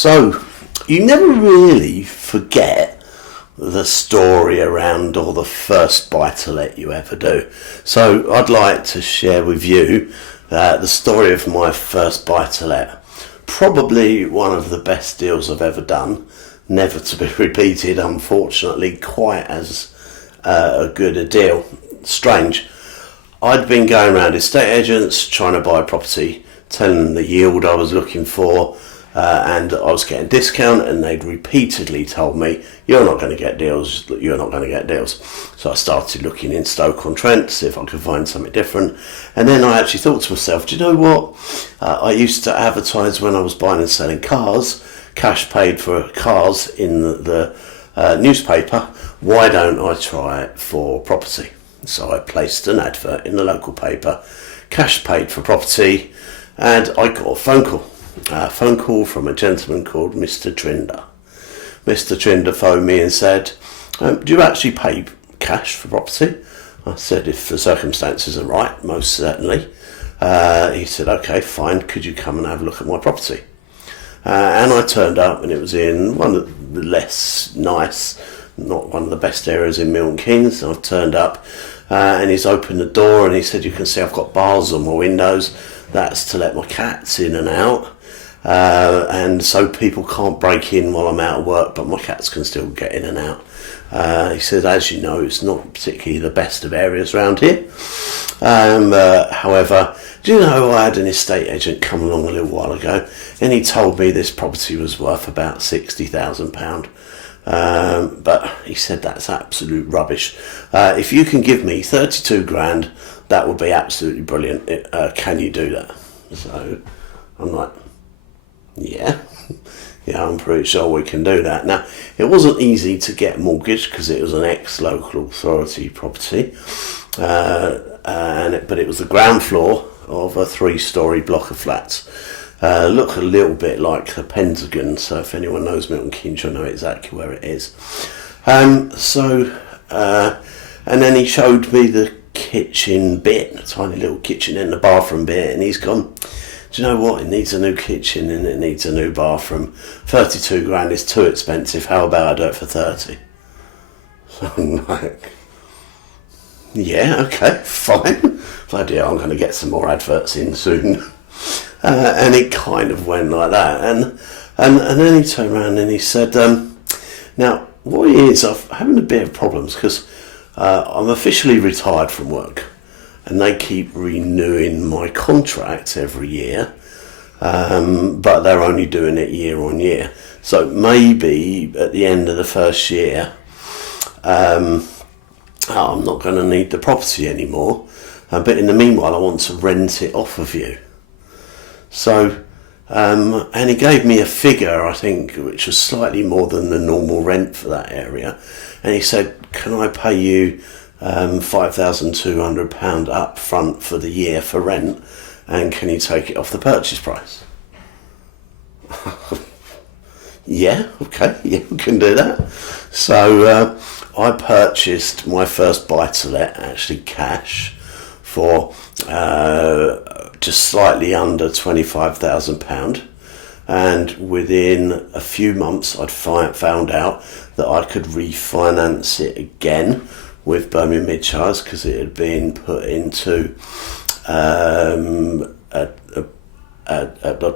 So, you never really forget the story around or the first buy-to-let you ever do. So, I'd like to share with you the story of my first buy-to-let. Probably one of the best deals I've ever done. Never to be repeated, unfortunately, quite as good a deal. Strange. I'd been going around estate agents trying to buy a property, telling them the yield I was looking for, and I was getting discount, and they'd repeatedly told me, you're not going to get deals, you're not going to get deals. So I started looking in Stoke-on-Trent to see if I could find something different, and then I actually thought to myself, do you know what, I used to advertise when I was buying and selling cars, cash paid for cars in the newspaper, why don't I try it for property? So I placed an advert in the local paper, cash paid for property, and I got a phone call from a gentleman called Mr. Trinder. Mr. Trinder phoned me and said, do you actually pay cash for property? I said, if the circumstances are right, most certainly. He said, okay, fine, could you come and have a look at my property? And I turned up, and it was in one of the less nice, not one of the best areas in Milton Keynes. I've turned up, and he's opened the door, and he said, you can see I've got bars on my windows. That's to let my cats in and out, and so people can't break in while I'm out of work, but my cats can still get in and out. He said, as you know, it's not particularly the best of areas around here. However, do you know, I had an estate agent come along a little while ago, and he told me this property was worth about £60,000. But he said that's absolute rubbish. If you can give me 32 grand, that would be absolutely brilliant. Can you do that? So I'm like, yeah, I'm pretty sure we can do that. Now, it wasn't easy to get a mortgage because it was an ex-local authority property, but it was the ground floor of a 3-storey block of flats. Look a little bit like the Pentagon, so if anyone knows Milton Keynes, you'll know exactly where it is. And then he showed me the kitchen bit, a tiny little kitchen in the bathroom bit, and he's gone, do you know what, it needs a new kitchen and it needs a new bathroom. 32 grand is too expensive, how about I do it for 30? So I'm like, yeah, okay, fine. Bloody hell, I'm going to get some more adverts in soon. And it kind of went like that. And then he turned around and he said, now, what it is, I'm having a bit of problems because I'm officially retired from work and they keep renewing my contract every year, but they're only doing it year on year. So maybe at the end of the first year, I'm not going to need the property anymore. But in the meanwhile, I want to rent it off of you. So, and he gave me a figure, I think, which was slightly more than the normal rent for that area. And he said, can I pay you £5,200 up front for the year for rent? And can you take it off the purchase price? Yeah, okay, yeah, we can do that. So I purchased my first buy-to-let, actually cash, for just slightly under £25,000, and within a few months I'd found out that I could refinance it again with Birmingham Midshires because it had been put into I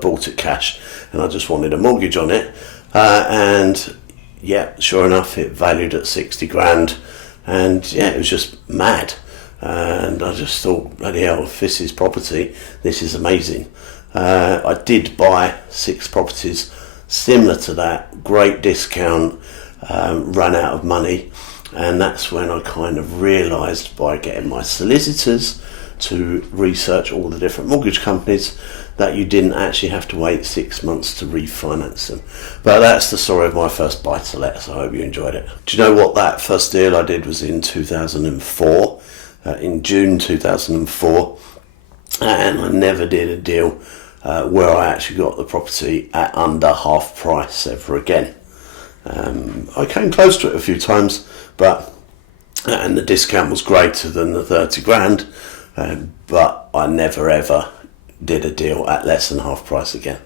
bought it cash and I just wanted a mortgage on it, and yeah, sure enough, it valued at 60 grand, and yeah, it was just mad. And I just thought, bloody hell, if this is property, this is amazing. I did buy 6 properties similar to that, great discount, ran out of money, and that's when I kind of realised by getting my solicitors to research all the different mortgage companies that you didn't actually have to wait 6 months to refinance them. But that's the story of my first buy-to-let, so I hope you enjoyed it. Do you know what that first deal I did was in 2004? In June 2004, and I never did a deal where I actually got the property at under half price ever again. I came close to it a few times, and the discount was greater than the 30 grand, but I never ever did a deal at less than half price again.